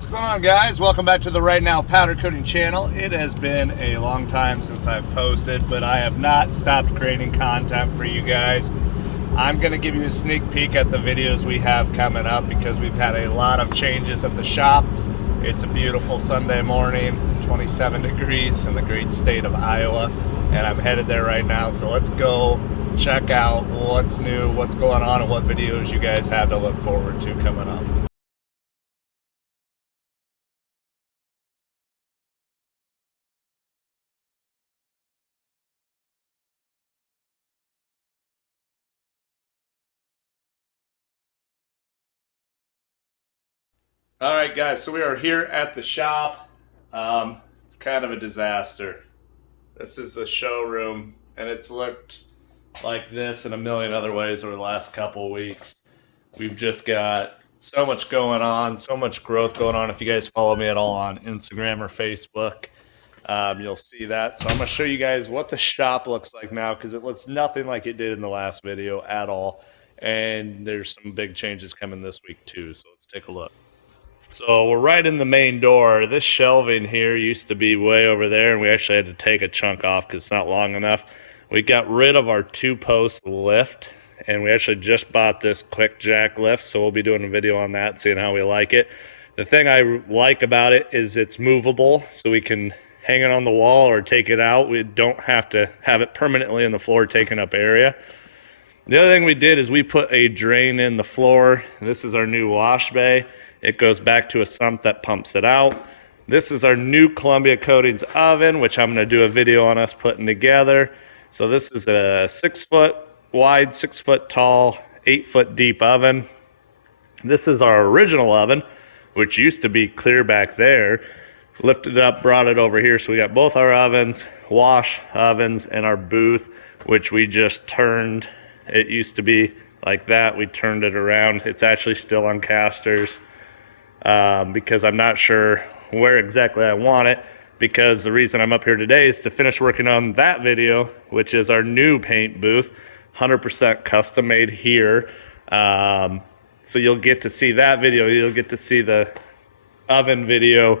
What's going on, guys? Welcome back to the Right Now Powder Coating channel. It has been a long time since I've posted, but I have not stopped creating content for you guys. I'm going to give you a sneak peek at the videos we have coming up because we've had a lot of changes at the shop. It's a beautiful Sunday morning, 27 degrees in the great state of Iowa, and I'm headed there right now. So let's go check out what's new, what's going on, and what videos you guys have to look forward to coming up. All right, guys, so we are here at the shop. It's kind of a disaster. This is a showroom, and it's looked like this in a million other ways over the last couple of weeks. We've just got so much going on, so much growth going on. If you guys follow me at all on Instagram or Facebook, you'll see that. So I'm going to show you guys what the shop looks like now because it looks nothing like it did in the last video at all. And there's some big changes coming this week too, so let's take a look. So we're right in the main door. This shelving here used to be way over there, and we actually had to take a chunk off because it's not long enough. We got rid of our 2-post lift, and we actually just bought this quick jack lift, so we'll be doing a video on that, seeing how we like it. The thing I like about it is it's movable, so we can hang it on the wall or take it out. We don't have to have it permanently in the floor taking up area. The other thing we did is we put a drain in the floor. This is our new wash bay. It goes back to a sump that pumps it out. This is our new Columbia Coatings oven, which I'm going to do a video on us putting together. So this is a 6-foot wide, 6-foot tall, 8-foot deep oven. This is our original oven, which used to be clear back there. Lifted it up, brought it over here. So we got both our ovens, wash ovens, and our booth, which we just turned. It used to be like that. We turned it around. It's actually still on casters. Because I'm not sure where exactly I want it, because the reason I'm up here today is to finish working on that video, which is our new paint booth, 100% custom made here. So you'll get to see that video. You'll get to see the oven video.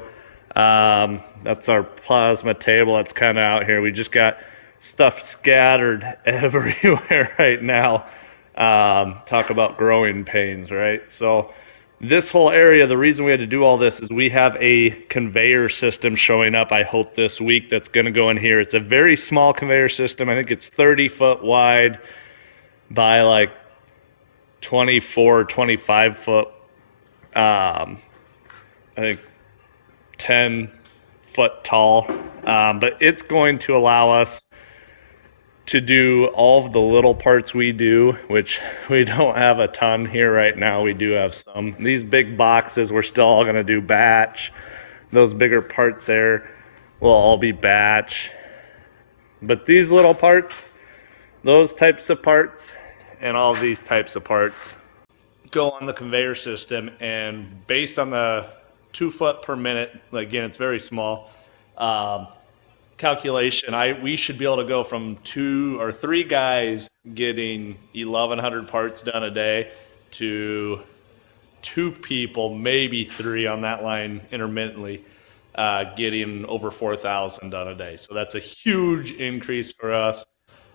That's our plasma table that's kind of out here. We just got stuff scattered everywhere right now. Talk about growing pains, right? So this whole area, the reason we had to do all this is we have a conveyor system showing up, I hope, this week that's going to go in here. It's a very small conveyor system. I think it's 30 foot wide by like 24, 25 foot, I think 10 foot tall. But it's going to allow us to do all of the little parts we do, which we don't have a ton here right now. We do have some. These big boxes, we're still all gonna do batch. Those bigger parts there will all be batch. But these little parts, those types of parts, and all these types of parts go on the conveyor system, and based on the 2 foot per minute, again, it's very small, calculation, we should be able to go from 2 or 3 guys getting 1,100 parts done a day to 2 people, maybe 3 on that line intermittently, getting over 4,000 done a day. So that's a huge increase for us.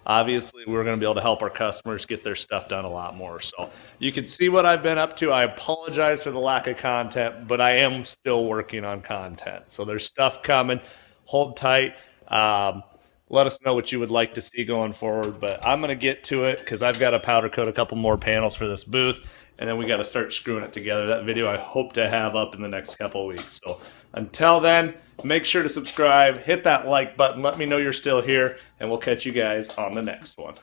Obviously, we're going to be able to help our customers get their stuff done a lot more. So you can see what I've been up to. I apologize for the lack of content, but I am still working on content. So there's stuff coming. Hold tight. Let us know what you would like to see going forward, but I'm going to get to it because I've got to powder coat a couple more panels for this booth, and then we got to start screwing it together. That video I hope to have up in the next couple of weeks. So until then, make sure to subscribe, hit that like button, let me know you're still here, and we'll catch you guys on the next one.